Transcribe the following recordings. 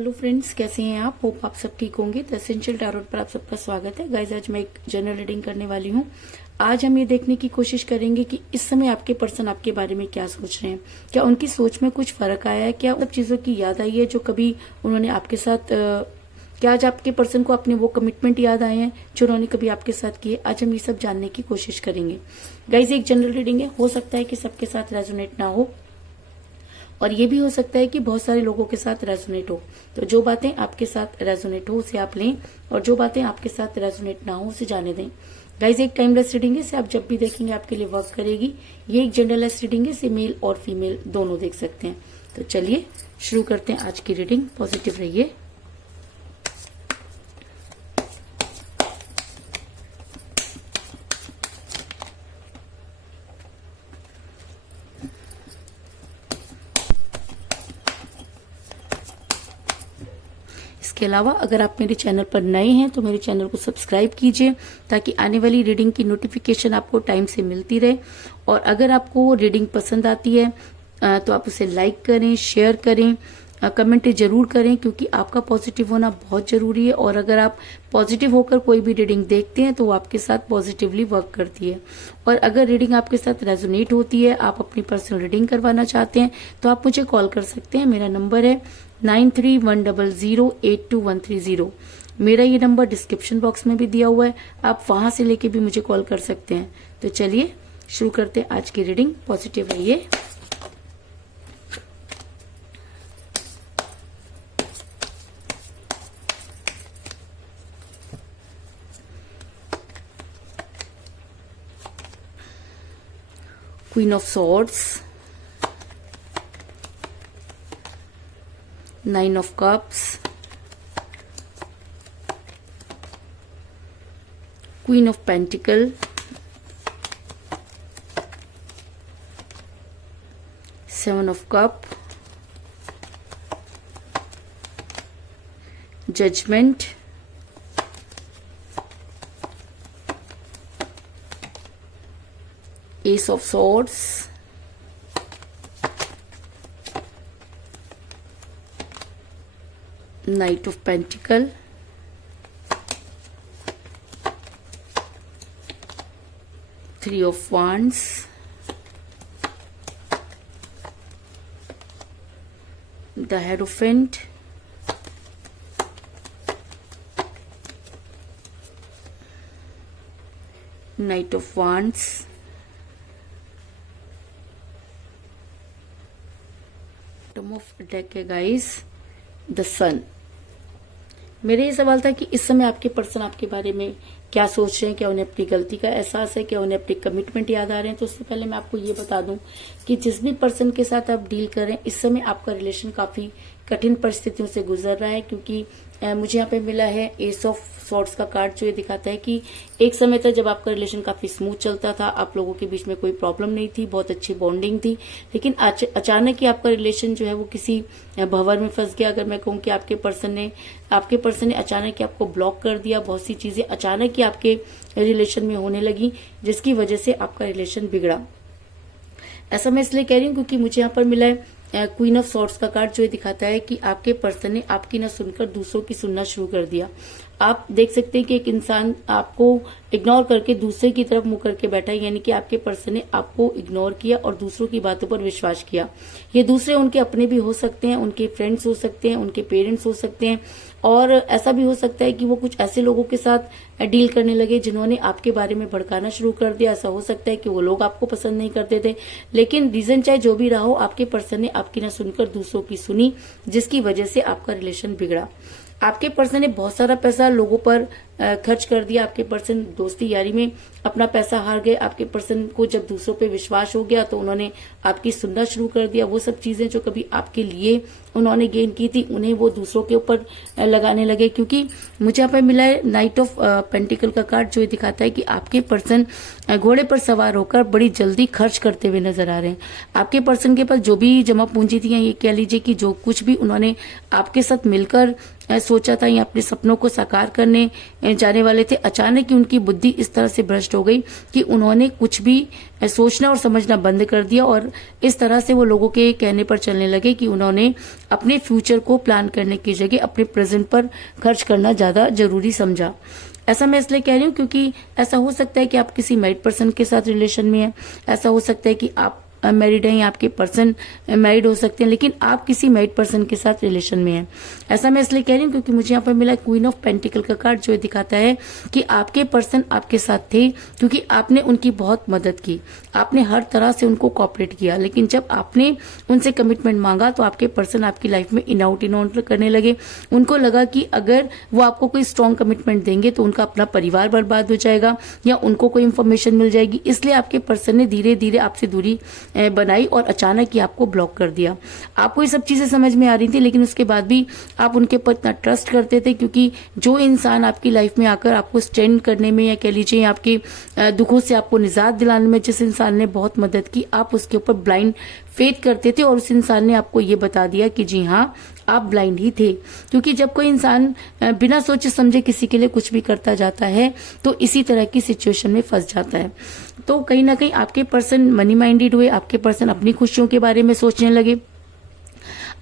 Hello friends, कैसे हैं आप? होप आप सब ठीक होंगे। द एसेंशियल टैरोट पर आप सबका स्वागत है। गाइज, आज मैं एक जनरल रीडिंग करने वाली हूँ। आज हम ये देखने की कोशिश करेंगे कि इस समय आपके पर्सन आपके बारे में क्या सोच रहे हैं। क्या उनकी सोच में कुछ फर्क आया है? क्या सब चीजों की याद आई है जो कभी उन्होंने आपके साथ क्या आज आपके पर्सन को अपने वो कमिटमेंट याद आए हैं जो उन्होंने कभी आपके साथ किए? आज हम ये सब जानने की कोशिश करेंगे। गाइज, एक जनरल रीडिंग है, हो सकता है कि सबके साथ रेजोनेट ना हो और ये भी हो सकता है कि बहुत सारे लोगों के साथ रेजोनेट हो। तो जो बातें आपके साथ रेजोनेट हो उसे आप लें और जो बातें आपके साथ रेजोनेट ना हो उसे जाने दें। गाइज, एक टाइमलेस रीडिंग है, इसे आप जब भी देखेंगे आपके लिए वर्क करेगी। ये एक जेंडरलेस रीडिंग है, इसे मेल और फीमेल दोनों देख सकते हैं। तो चलिए शुरू करते हैं आज की रीडिंग। पॉजिटिव रहिए। इसके अलावा अगर आप मेरे चैनल पर नए हैं तो मेरे चैनल को सब्सक्राइब कीजिए ताकि आने वाली रीडिंग की नोटिफिकेशन आपको टाइम से मिलती रहे। और अगर आपको रीडिंग पसंद आती है तो आप उसे लाइक करें, शेयर करें, कमेंट जरूर करें, क्योंकि आपका पॉजिटिव होना बहुत जरूरी है। और अगर आप पॉजिटिव होकर कोई भी रीडिंग देखते हैं तो वो आपके साथ पॉजिटिवली वर्क करती है। और अगर रीडिंग आपके साथ रेजोनेट होती है, आप अपनी पर्सनल रीडिंग करवाना चाहते हैं तो आप मुझे कॉल कर सकते हैं। मेरा नंबर है 9310082130। मेरा ये नंबर डिस्क्रिप्शन बॉक्स में भी दिया हुआ है, आप वहां से लेके भी मुझे कॉल कर सकते हैं। तो चलिए शुरू करते हैं आज की रीडिंग। पॉजिटिव रहिए। Queen of swords, 9 of cups, Queen of Pentacle, Seven of Cup, Judgment, Ace of Swords, Knight of Pentacle, Three of Wands, the Hierophant, Knight of Wands, bottom of deck है guys, the सन। मेरा ये सवाल था कि इस समय आपके person आपके बारे में क्या सोच रहे हैं, क्या उन्हें अपनी गलती का एहसास है, क्या उन्हें अपने कमिटमेंट याद आ रहे हैं। तो उससे पहले मैं आपको ये बता दूं कि जिस भी पर्सन के साथ आप डील कर रहे हैं, इस समय आपका रिलेशन काफी कठिन परिस्थितियों से गुजर रहा है। क्योंकि मुझे यहाँ पे मिला है एस ऑफ सॉर्ड्स का कार्ड, जो ये दिखाता है कि एक समय तक जब आपका रिलेशन काफी स्मूथ चलता था, आप लोगों के बीच में कोई प्रॉब्लम नहीं थी, बहुत अच्छी बॉन्डिंग थी, लेकिन अचानक ही आपका रिलेशन जो है वो किसी भंवर में फंस गया। अगर मैं कहूँ कि आपके पर्सन ने अचानक ही आपको ब्लॉक कर दिया, बहुत सी चीजें अचानक ही आपके रिलेशन में होने लगी, जिसकी वजह से आपका रिलेशन बिगड़ा। ऐसा मैं इसलिए कह रही हूँ क्योंकि मुझे यहाँ पर मिला है क्वीन ऑफ सॉर्ड्स का कार्ड, जो ये दिखाता है कि आपके पर्सन ने आपकी ना सुनकर दूसरों की सुनना शुरू कर दिया। आप देख सकते हैं कि एक इंसान आपको इग्नोर करके दूसरे की तरफ मुंह करके बैठा है, यानी कि आपके पर्सन ने आपको इग्नोर किया और दूसरों की बातों पर विश्वास किया। ये दूसरे उनके अपने भी हो सकते हैं, उनके फ्रेंड्स हो सकते हैं, उनके पेरेंट्स हो सकते हैं, और ऐसा भी हो सकता है कि वो कुछ ऐसे लोगों के साथ डील करने लगे जिन्होंने आपके बारे में भड़काना शुरू कर दिया। ऐसा हो सकता है कि वो लोग आपको पसंद नहीं करते थे, लेकिन रीजन चाहे जो भी रहा हो, आपके पर्सन ने आपकी ना सुनकर दूसरों की सुनी, जिसकी वजह से आपका रिलेशन बिगड़ा। आपके पर्सन ने बहुत सारा पैसा लोगों पर खर्च कर दिया। आपके पर्सन दोस्ती यारी में अपना पैसा हार गए। आपके पर्सन को जब दूसरों पे विश्वास हो गया तो उन्होंने आपकी सुनना शुरू कर दिया। वो सब चीजें जो कभी आपके लिए उन्होंने गेन की थी, उन्हें वो दूसरों के ऊपर लगाने लगे। क्योंकि मुझे यहाँ पे मिला है नाइट ऑफ पेंटिकल का कार्ड, जो ये दिखाता है कि आपके पर्सन घोड़े पर सवार होकर बड़ी जल्दी खर्च करते हुए नजर आ रहे हैं। आपके पर्सन के पास जो भी जमा पूंजी थी, ये कह लीजिए कि जो कुछ भी उन्होंने आपके साथ मिलकर सोचा था या अपने सपनों को साकार करने जाने वाले थे, अचानक ही उनकी बुद्धि इस तरह से भ्रष्ट हो गई कि उन्होंने कुछ भी सोचना और समझना बंद कर दिया और इस तरह से वो लोगों के कहने पर चलने लगे कि उन्होंने अपने फ्यूचर को प्लान करने की जगह अपने प्रेजेंट पर खर्च करना ज्यादा जरूरी समझा। ऐसा मैं इसलिए कह रही हूँ क्योंकि ऐसा हो सकता है कि आप किसी मैरिड पर्सन के साथ रिलेशन में हैं, ऐसा हो सकता है कि आप मैरिड हैं या आपके पर्सन मैरिड हो सकते हैं, लेकिन आप किसी मैरिड पर्सन के साथ रिलेशन में हैं। ऐसा मैं इसलिए कह रही हूँ क्योंकि मुझे यहाँ पर मिला क्वीन ऑफ पेंटिकल का कार्ड, जो दिखाता है कि आपके पर्सन आपके साथ थे क्योंकि आपने उनकी बहुत मदद की, आपने हर तरह से उनको कोऑपरेट किया, लेकिन जब आपने उनसे कमिटमेंट मांगा तो आपके पर्सन आपकी लाइफ में इन आउट करने लगे। उनको लगा कि अगर वो आपको कोई स्ट्रॉन्ग कमिटमेंट देंगे तो उनका अपना परिवार बर्बाद हो जाएगा या उनको कोई इन्फॉर्मेशन मिल जाएगी, इसलिए आपके पर्सन ने धीरे धीरे आपसे दूरी बनाई और अचानक ही आपको ब्लॉक कर दिया। आपको ये सब चीजें समझ में आ रही थी, लेकिन उसके बाद भी आप उनके ऊपर इतना ट्रस्ट करते थे क्योंकि जो इंसान आपकी लाइफ में आकर आपको स्टैंड करने में या कह लीजिए आपके दुखों से आपको निजात दिलाने में जिस इंसान ने बहुत मदद की, आप उसके ऊपर ब्लाइंड फेथ करते थे और उस इंसान ने आपको ये बता दिया कि जी हाँ आप ब्लाइंड ही थे। क्योंकि जब कोई इंसान बिना सोचे समझे किसी के लिए कुछ भी करता जाता है तो इसी तरह की सिचुएशन में फंस जाता है। तो कहीं ना कहीं आपके पर्सन मनी माइंडेड हुए, आपके पर्सन अपनी खुशियों के बारे में सोचने लगे,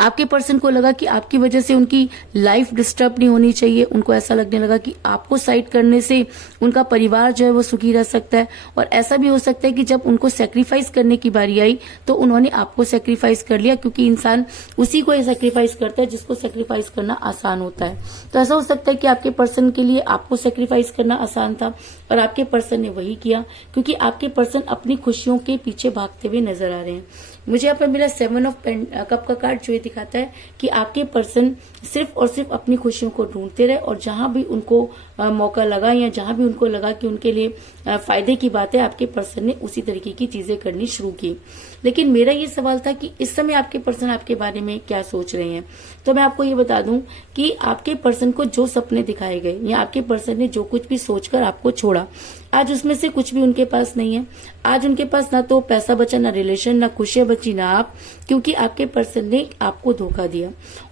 आपके पर्सन को लगा कि आपकी वजह से उनकी लाइफ डिस्टर्ब नहीं होनी चाहिए, उनको ऐसा लगने लगा कि आपको साइड करने से उनका परिवार जो है वो सुखी रह सकता है। और ऐसा भी हो सकता है कि जब उनको सेक्रीफाइस करने की बारी आई तो उन्होंने आपको सेक्रीफाइस कर लिया, क्योंकि इंसान उसी को सेक्रीफाइस करता है जिसको सेक्रीफाइस करना आसान होता है। तो ऐसा हो सकता है कि आपके पर्सन के लिए आपको सेक्रीफाइस करना आसान था और आपके पर्सन ने वही किया, क्योंकि आपके पर्सन अपनी खुशियों के पीछे भागते हुए नजर आ रहे हैं। मुझे यहाँ पर मिला 7 ऑफ कप का कार्ड, जो ये दिखाता है कि आपके पर्सन सिर्फ और सिर्फ अपनी खुशियों को ढूंढते रहे और जहां भी उनको मौका लगा या जहां भी उनको लगा कि उनके लिए फायदे की बात है, आपके पर्सन ने उसी तरीके की चीजें करनी शुरू की। लेकिन मेरा ये सवाल था कि इस समय आपके पर्सन आपके बारे में क्या सोच रहे हैं। तो मैं आपको ये बता दूं कि आपके पर्सन को जो सपने दिखाए गए या आपके पर्सन ने जो कुछ भी सोचकर आपको छोड़ा, आज उसमें से कुछ भी उनके पास नहीं है। आज उनके पास ना तो पैसा बचा, ना रिलेशन, ना खुशियां बची, ना आप, क्योंकि आपके पर्सन ने आपको धोखा दिया।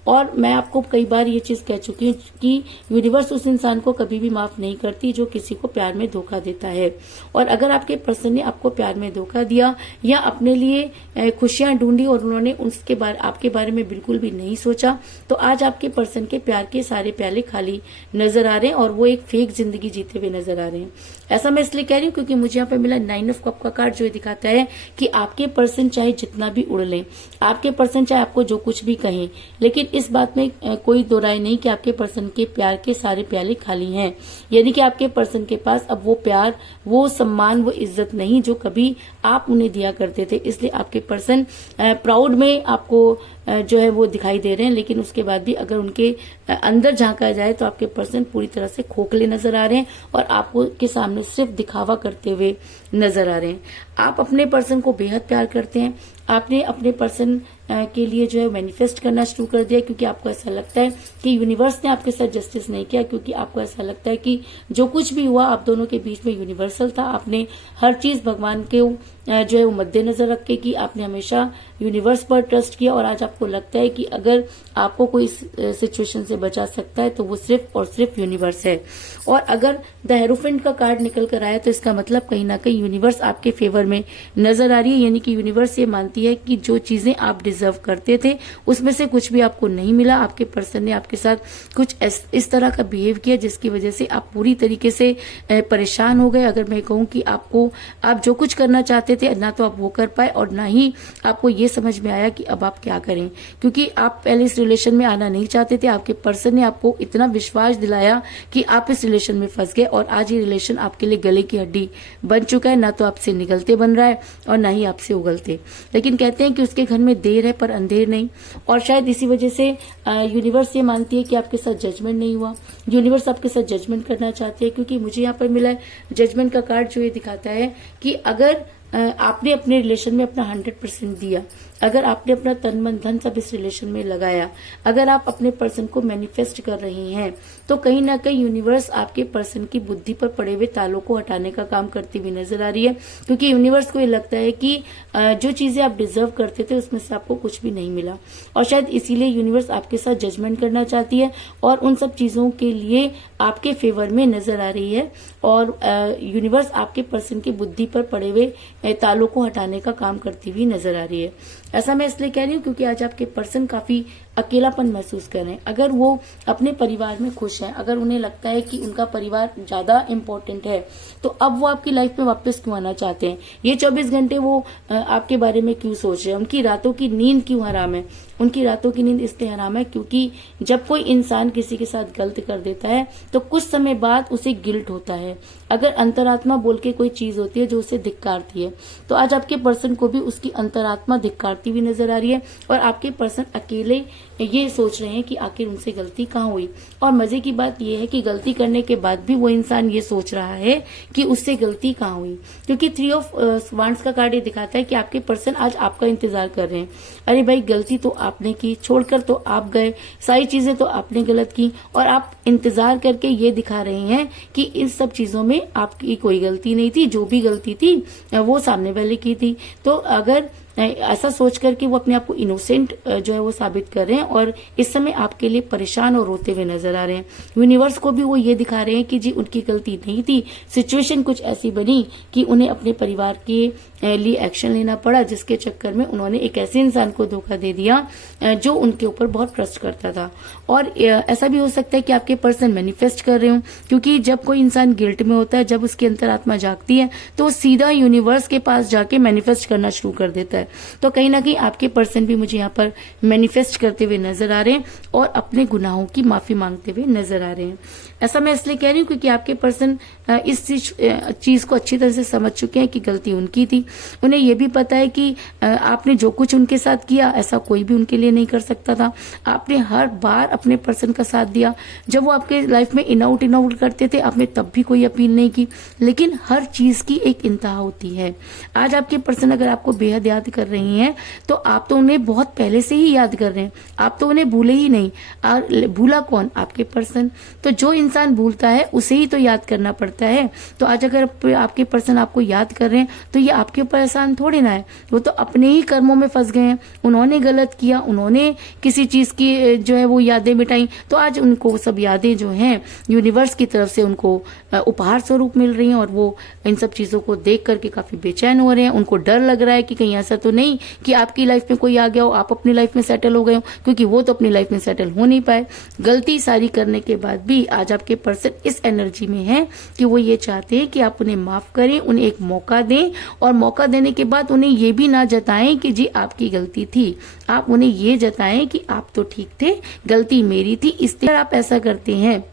और मैं आपको कई बार ये चीज कह चुकी हूँ कि यूनिवर्स उस इंसान को कभी भी माफ नहीं करती जो किसी को प्यार में धोखा देता है। और अगर आपके पर्सन ने आपको प्यार में धोखा दिया या अपने लिए खुशियां ढूंढी और उन्होंने उसके बारे आपके बारे में बिल्कुल भी नहीं सोचा, तो आज आपके पर्सन के प्यार के सारे प्याले खाली नजर आ रहे हैं और वो एक फेक जिंदगी जीते हुए नजर आ रहे हैं। ऐसा मैं इसलिए कह रही हूँ क्योंकि मुझे यहाँ पे मिला 9 ऑफ कप का कार्ड, जो दिखाता है कि आपके पर्सन चाहे जितना भी उड़ लें, आपके पर्सन चाहे आपको जो कुछ भी कहें, लेकिन इस बात में कोई दो राय नहीं कि आपके पर्सन के प्यार के सारे प्याले खाली हैं। यानी कि आपके पर्सन के पास अब वो प्यार, वो सम्मान, वो इज्जत नहीं जो कभी आप उन्हें दिया करते थे। इसलिए आपके पर्सन प्राउड में आपको जो है वो दिखाई दे रहे हैं, लेकिन उसके बाद भी अगर उनके अंदर झांका जाए तो आपके पर्सन पूरी तरह से खोखले नजर आ रहे हैं और आपको के सामने सिर्फ दिखावा करते हुए नजर आ रहे हैं। आप अपने पर्सन को बेहद प्यार करते हैं। आपने अपने पर्सन के लिए जो है मैनिफेस्ट करना शुरू कर दिया, क्योंकि आपको ऐसा लगता है कि यूनिवर्स ने आपके साथ जस्टिस नहीं किया, क्योंकि आपको ऐसा लगता है कि जो कुछ भी हुआ आप दोनों के बीच में यूनिवर्सल था। आपने हर चीज भगवान के जो है वो मद्देनजर रख के की, आपने हमेशा यूनिवर्स पर ट्रस्ट किया और आज आपको लगता है कि अगर आपको कोई सिचुएशन से बचा सकता है तो वो सिर्फ और सिर्फ यूनिवर्स है। और अगर द हेरोफेंट का कार्ड निकल कर आया तो इसका मतलब कहीं ना कहीं यूनिवर्स आपके फेवर में नजर आ रही है। यानी कि यूनिवर्स ये मानती है कि जो चीजें आप डिजर्व करते थे उसमें से कुछ भी आपको नहीं मिला। आपके पर्सन ने आपके साथ कुछ इस तरह का बिहेव किया जिसकी वजह से आप पूरी तरीके से परेशान हो गए। अगर मैं कहूँ कि आप जो कुछ करना चाहते थे ना तो आप वो कर पाए और ना ही आपको ये समझ में आया कि अब आप क्या करें, क्योंकि आप पहले इस रिलेशन में आना नहीं चाहते थे। आपके पर्सन ने आपको इतना विश्वास दिलाया कि आप इस रिलेशन में फंस गए और आज ये रिलेशन आपके लिए गले की हड्डी बन चुका है। ना तो आपसे निगलते बन रहा है और ना ही आपसे उगलते। लेकिन कहते हैं कि उसके घर में देर है पर अंधेर नहीं, और शायद इसी वजह से यूनिवर्स ये मानती है कि आपके साथ जजमेंट नहीं हुआ। यूनिवर्स आपके साथ जजमेंट करना चाहती है, क्योंकि मुझे यहाँ पर मिला है जजमेंट का कार्ड, जो ये दिखाता है कि अगर आपने अपने रिलेशन में अपना 100% दिया, अगर आपने अपना तन मन धन सब इस रिलेशन में लगाया, अगर आप अपने पर्सन को मैनिफेस्ट कर रही हैं, तो कहीं ना कहीं यूनिवर्स आपके पर्सन की बुद्धि पर पड़े हुए तालों को हटाने का काम करती हुई नजर आ रही है। क्योंकि यूनिवर्स को ये लगता है कि जो चीजें आप डिजर्व करते थे उसमें से आपको कुछ भी नहीं मिला, और शायद इसीलिए यूनिवर्स आपके साथ जजमेंट करना चाहती है और उन सब चीजों के लिए आपके फेवर में नजर आ रही है। और यूनिवर्स आपके पर्सन की बुद्धि पर पड़े हुए तालों को हटाने का काम करती हुई नजर आ रही है। ऐसा मैं इसलिए कह रही हूँ क्योंकि आज आपके पर्सन काफी अकेलापन महसूस कर रहे हैं। अगर वो अपने परिवार में खुश हैं, अगर उन्हें लगता है कि उनका परिवार ज्यादा इम्पोर्टेंट है, तो अब वो आपकी लाइफ में वापस क्यों आना चाहते हैं? ये 24 घंटे वो आपके बारे में क्यों सोच रहे हैं? उनकी रातों की नींद क्यों हराम है? उनकी रातों की नींद इसलिए हराम है क्योंकि जब कोई इंसान किसी के साथ गलत कर देता है तो कुछ समय बाद उसे गिल्ट होता है। अगर अंतरात्मा बोल के कोई चीज होती है जो उसे धिक्कारती है, तो आज आपके पर्सन को भी उसकी अंतरात्मा धिक्कारती हुई नजर आ रही है और आपके पर्सन अकेले ये सोच रहे हैं कि आखिर उनसे गलती कहाँ हुई। और मजे की बात यह है कि गलती करने के बाद भी वो इंसान ये सोच रहा है कि उससे गलती कहाँ हुई, क्योंकि 3 ऑफ वांड्स का कार्ड ये दिखाता है कि आपके पर्सन आज आपका इंतजार कर रहे हैं। अरे भाई, गलती तो आपने की, छोड़कर तो आप गए, सारी चीजें तो आपने गलत की, और आप इंतजार करके ये दिखा रहे हैं कि इन सब चीजों में आपकी कोई गलती नहीं थी, जो भी गलती थी वो सामने वाले की थी। तो अगर ऐसा सोच करके वो अपने आप को इनोसेंट जो है वो साबित कर रहे हैं और इस समय आपके लिए परेशान और रोते हुए नजर आ रहे हैं। यूनिवर्स को भी वो ये दिखा रहे हैं कि जी उनकी गलती नहीं थी, सिचुएशन कुछ ऐसी बनी कि उन्हें अपने परिवार के लिए एक्शन लेना पड़ा, जिसके चक्कर में उन्होंने एक ऐसे इंसान को धोखा दे दिया जो उनके ऊपर बहुत ट्रस्ट करता था। और ऐसा भी हो सकता है कि आपके पर्सन मैनिफेस्ट कर रहे हो, क्योंकि जब कोई इंसान गिल्ट में होता है, जब उसकी अंतरात्मा जागती है, तो वो सीधा यूनिवर्स के पास जाके मैनिफेस्ट करना शुरू कर देता है। तो कहीं ना कहीं आपके पर्सन भी मुझे यहाँ पर मैनिफेस्ट करते हुए नजर आ रहे हैं और अपने गुनाहों की माफी मांगते हुए नजर आ रहे हैं। ऐसा मैं इसलिए कह रही हूँ क्योंकि आपके पर्सन इस चीज को अच्छी तरह से समझ चुके हैं कि गलती उनकी थी। उन्हें यह भी पता है कि आपने जो कुछ उनके साथ किया ऐसा कोई भी उनके लिए नहीं कर सकता था। आपने हर बार अपने पर्सन का साथ दिया, जब वो आपके लाइफ में इन आउट करते थे आपने तब भी कोई अपील नहीं की, लेकिन हर चीज की एक इंतहा होती है। आज आपके पर्सन अगर आपको बेहद याद कर रही हैं तो आप तो उन्हें बहुत पहले से ही याद कर रहे हैं, आप तो उन्हें भूले ही नहीं। और भूला कौन? आपके पर्सन। तो जो इंसान भूलता है उसे ही तो याद करना पड़ता है। तो आज अगर आपके पर्सन आपको याद कर रहे हैं तो ये आपके ऊपर एहसान थोड़ी ना है, वो तो अपने ही कर्मों में फंस गए हैं। उन्होंने गलत किया, उन्होंने किसी चीज की जो है वो यादें मिटाई, तो आज उनको सब यादें जो हैं यूनिवर्स की तरफ से उनको उपहार स्वरूप मिल रही हैं और वो इन सब चीजों को देख करके काफी बेचैन हो रहे हैं। उनको डर लग रहा है कि कहीं ऐसा तो नहीं कि आपकी लाइफ में कोई आ गया हो, आप अपनी लाइफ में सेटल हो गए हो, क्योंकि वो तो अपनी लाइफ में सेटल हो नहीं पाए। गलती सारी करने के बाद भी आज आपके पर्सन इस एनर्जी में है कि वो ये चाहते हैं कि आप उन्हें माफ करें, उन्हें एक मौका दें, और मौका देने के बाद उन्हें ये भी ना जताएं कि जी आपकी गलती थी। आप उन्हें ये जताएं कि आप तो ठीक थे, गलती मेरी थी। इसलिए आप ऐसा करते हैं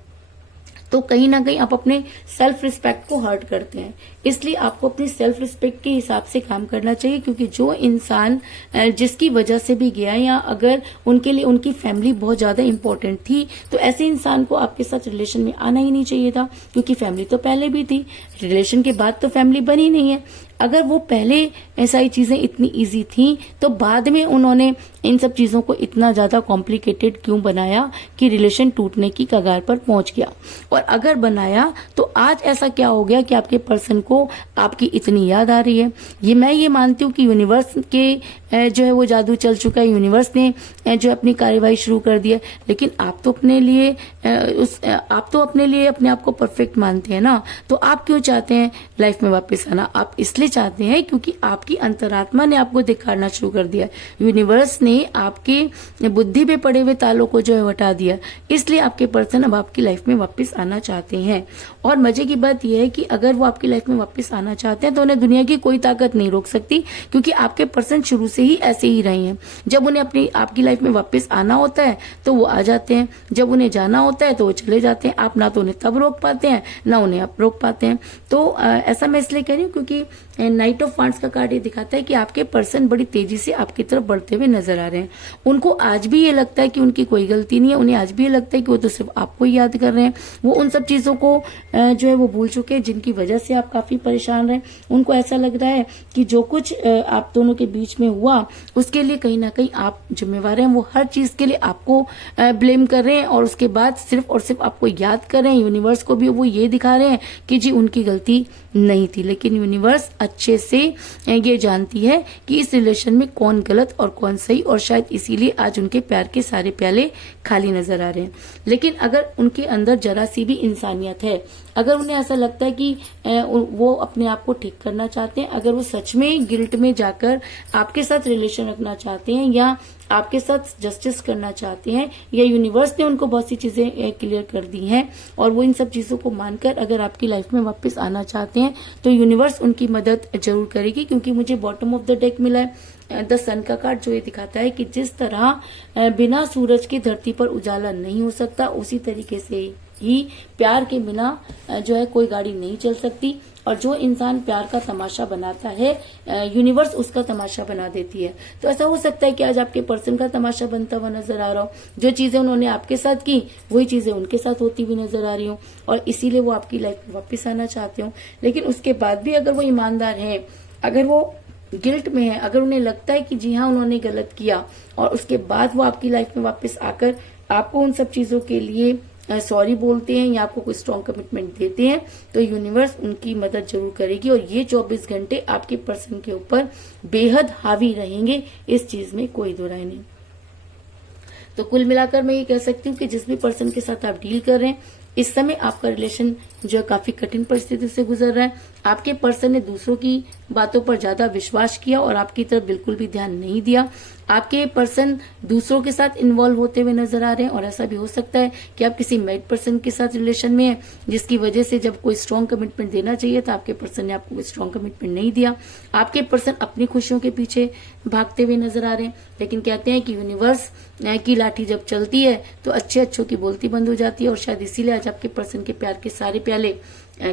तो कहीं ना कहीं आप अपने सेल्फ रिस्पेक्ट को हर्ट करते हैं। इसलिए आपको अपनी सेल्फ रिस्पेक्ट के हिसाब से काम करना चाहिए, क्योंकि जो इंसान जिसकी वजह से भी गया, या अगर उनके लिए उनकी फैमिली बहुत ज्यादा इंपॉर्टेंट थी, तो ऐसे इंसान को आपके साथ रिलेशन में आना ही नहीं चाहिए था, क्योंकि फैमिली तो पहले भी थी, रिलेशन के बाद तो फैमिली बनी नहीं है। अगर वो पहले ऐसा ही चीजें इतनी इजी थी तो बाद में उन्होंने इन सब चीजों को इतना ज्यादा कॉम्प्लिकेटेड क्यों बनाया कि रिलेशन टूटने की कगार पर पहुंच गया। और अगर बनाया तो आज ऐसा क्या हो गया कि आपके पर्सन को आपकी इतनी याद आ रही है। मैं ये मानती हूँ कि यूनिवर्स के जो है वो जादू चल चुका है, यूनिवर्स ने जो अपनी कार्यवाही शुरू कर दी है, लेकिन आप तो अपने लिए अपने आप को परफेक्ट मानते हैं ना। तो आप क्यों चाहते हैं लाइफ में वापस आना? आप इसलिए चाहते हैं क्योंकि आपकी अंतरात्मा ने आपको दिखाना शुरू कर दिया, यूनिवर्स ने आपके बुद्धि पे पड़े हुए तालों को जो है हटा दिया, इसलिए आपके पर्सन अब आपकी लाइफ में वापस आना चाहते हैं। और मजे की बात यह है कि अगर वो आपकी लाइफ में वापस आना चाहते हैं तो उन्हें दुनिया की कोई ताकत नहीं रोक सकती, क्योंकि आपके पर्सन शुरू से ही ऐसे ही रहे हैं। जब उन्हें आपकी लाइफ में वापस आना होता है तो वो आ जाते हैं, जब उन्हें जाना होता है तो वो चले जाते हैं। आप ना तो उन्हें तब रोक पाते हैं ना उन्हें आप रोक पाते हैं। तो ऐसा मैं इसलिए कह रही हूँ क्योंकि नाइट ऑफ वांड्स का कार्ड ये दिखाता है कि आपके पर्सन बड़ी तेजी से आपकी तरफ बढ़ते हुए नजर आ आ रहे हैं। उनको आज भी ये लगता है कि उनकी कोई गलती नहीं है, उन्हें आज भी ये लगता है कि वो तो सिर्फ आपको ही याद कर रहे हैं। वो उन सब चीजों को जो है वो भूल चुके हैं जिनकी वजह से आप काफी परेशान रहे। उनको ऐसा लग रहा है कि जो कुछ आप दोनों के बीच में हुआ उसके लिए कहीं ना कहीं आप जिम्मेवार हैं। वो हर चीज के लिए आपको ब्लेम कर रहे हैं और उसके बाद सिर्फ और सिर्फ आपको याद कर रहे हैं। यूनिवर्स को भी वो ये दिखा रहे हैं कि जी उनकी गलती नहीं थी, लेकिन यूनिवर्स अच्छे से ये जानती है कि इस रिलेशन में कौन गलत और कौन सही, और शायद इसीलिए आज उनके प्यार के सारे प्याले खाली नजर आ रहे हैं। लेकिन अगर उनके अंदर जरा सी भी इंसानियत है, अगर उन्हें ऐसा लगता है कि वो अपने आप को ठीक करना चाहते हैं, अगर वो सच में गिल्ट में जाकर आपके साथ रिलेशन रखना चाहते हैं या आपके साथ जस्टिस करना चाहते हैं, या यूनिवर्स ने उनको बहुत सी चीजें क्लियर कर दी हैं और वो इन सब चीजों को मानकर अगर आपकी लाइफ में वापस आना चाहते हैं, तो यूनिवर्स उनकी मदद जरूर करेगी। क्योंकि मुझे बॉटम ऑफ द डेक मिला है द सन का कार्ड, जो ये दिखाता है कि जिस तरह बिना सूरज की धरती पर उजाला नहीं हो सकता, उसी तरीके से ही प्यार के बिना जो है कोई गाड़ी नहीं चल सकती। और जो इंसान प्यार का तमाशा बनाता है, यूनिवर्स उसका तमाशा बना देती है। तो ऐसा हो सकता है कि आज आपके पर्सन का तमाशा बनता हुआ नजर आ रहा हो, जो चीजें उन्होंने आपके साथ की वही चीजें उनके साथ होती हुई नजर आ रही हो, और इसीलिए वो आपकी लाइफ में वापस आना चाहते हो। लेकिन उसके बाद भी अगर वो ईमानदार हैं, अगर वो गिल्ट में है, अगर उन्हें लगता है कि जी हाँ उन्होंने गलत किया, और उसके बाद वो आपकी लाइफ में वापस आकर आपको उन सब चीजों के लिए सॉरी बोलते हैं या आपको कोई स्ट्रॉन्ग कमिटमेंट देते हैं, तो यूनिवर्स उनकी मदद जरूर करेगी। और ये 24 घंटे आपके पर्सन के ऊपर बेहद हावी रहेंगे, इस चीज में कोई दो राय नहीं। तो कुल मिलाकर मैं ये कह सकती हूँ कि जिस भी पर्सन के साथ आप डील कर रहे हैं, इस समय आपका रिलेशन जो है काफी कठिन परिस्थिति से गुजर रहा है। आपके पर्सन ने दूसरों की बातों पर ज्यादा विश्वास किया और आपकी तरफ बिल्कुल भी ध्यान नहीं दिया। आपके पर्सन दूसरों के साथ इन्वॉल्व होते हुए नजर आ रहे हैं, और ऐसा भी हो सकता है कि आप किसी मैरिड पर्सन के साथ रिलेशन में हैं, जिसकी वजह से जब कोई स्ट्रॉन्ग कमिटमेंट देना चाहिए था आपके पर्सन ने आपको कोई स्ट्रॉन्ग कमिटमेंट नहीं दिया। आपके पर्सन अपनी खुशियों के पीछे भागते हुए नजर आ रहे हैं, लेकिन कहते हैं कि यूनिवर्स की लाठी जब चलती है तो अच्छे अच्छों की बोलती बंद हो जाती है, और शायद इसीलिए आज आपके पर्सन के प्यार के सारे प्याले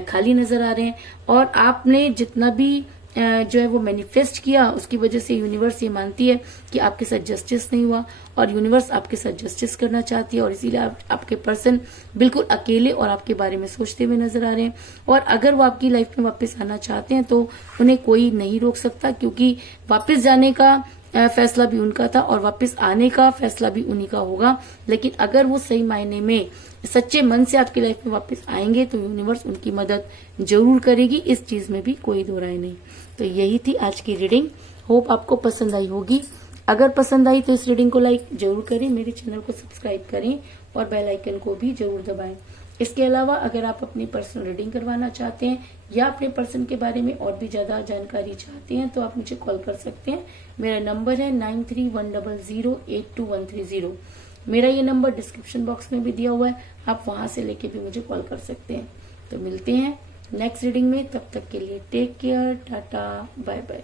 खाली नजर आ रहे हैं। और आपने जितना भी जो है वो मैनिफेस्ट किया, उसकी वजह से यूनिवर्स ये मानती है कि आपके साथ जस्टिस नहीं हुआ, और यूनिवर्स आपके साथ जस्टिस करना चाहती है, और इसीलिए आपके पर्सन बिल्कुल अकेले और आपके बारे में सोचते हुए नजर आ रहे हैं। और अगर वो आपकी लाइफ में वापस आना चाहते हैं तो उन्हें कोई नहीं रोक सकता, क्योंकि वापस जाने का फैसला भी उनका था और वापस आने का फैसला भी उन्हीं का होगा। लेकिन अगर वो सही मायने में सच्चे मन से आपकी लाइफ में वापस आएंगे तो यूनिवर्स उनकी मदद जरूर करेगी, इस चीज में भी कोई दो राय नहीं। तो यही थी आज की रीडिंग, होप आपको पसंद आई होगी। अगर पसंद आई तो इस रीडिंग को लाइक जरूर करें, मेरे चैनल को सब्सक्राइब करें और बेल आइकन को भी जरूर दबाएं। इसके अलावा अगर आप अपनी पर्सनल रीडिंग करवाना चाहते हैं या अपने पर्सन के बारे में और भी ज्यादा जानकारी चाहते हैं तो आप मुझे कॉल कर सकते हैं। मेरा नंबर है 9310082130। मेरा ये नंबर डिस्क्रिप्शन बॉक्स में भी दिया हुआ है, आप वहां से लेके भी मुझे कॉल कर सकते हैं। तो मिलते हैं नेक्स्ट रीडिंग में, तब तक के लिए take care, tata, bye bye.